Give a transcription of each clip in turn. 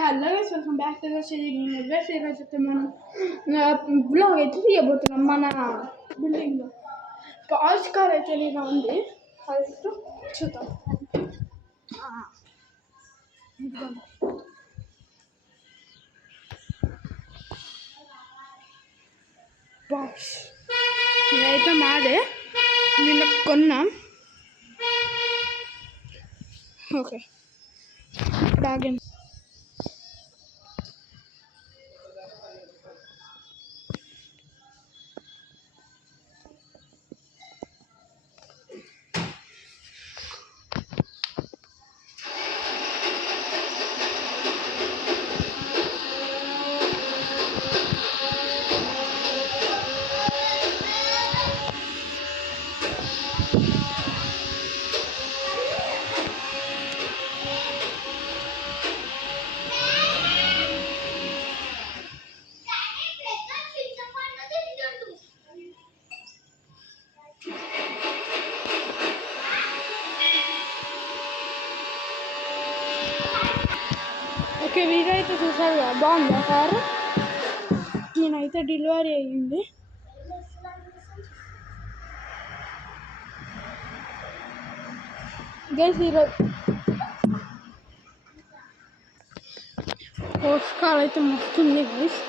Hello guys, welcome back to the channel. ఈరోజు అయితే మనం బ్లాగ్ అయితే తీయబోతున్నాం. మన బిల్డింగ్లో పాష్ కార్ అయితే ఇలా ఉంది, అది చూద్దాం. పాష్ ఇదైతే మాదే, నిన్న కొన్నాం. ఓకే, బాగా ఓకే. వీడియో అయితే చూసారు కదా, బాగుందా కారు? నేనైతే డెలివరీ అయ్యింది. గైస్ ఈరోజు పోస్ట్ కార్ అయితే మస్తుంది గైస్.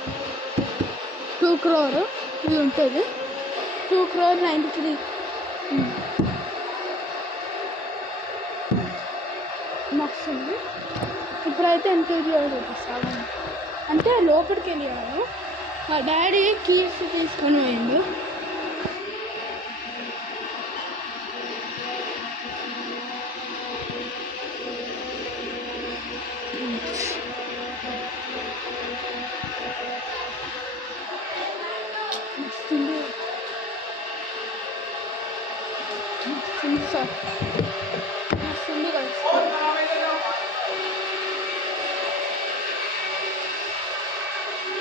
2 crore ఇది ఉంటుంది. 2,93,00,000 మస్తుంది. ఇప్పుడైతే ఎంకేజీ చూపిస్తాను, అంటే లోపలికి వెళ్ళాను. మా డాడీ కీస్ తీసుకొని పోయిండు.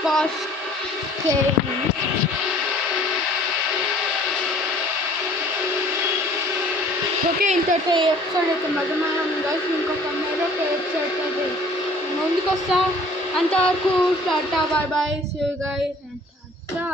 Posh ఓకే, ఇంతటి ఎపిసోడ్ అయితే మధ్యమానం కలిసి ఇంకొక మరొక ఎపిసోడ్ అయితే ముందుకు వస్తా. అంతవరకు tata, bye bye, see you guys and Tata.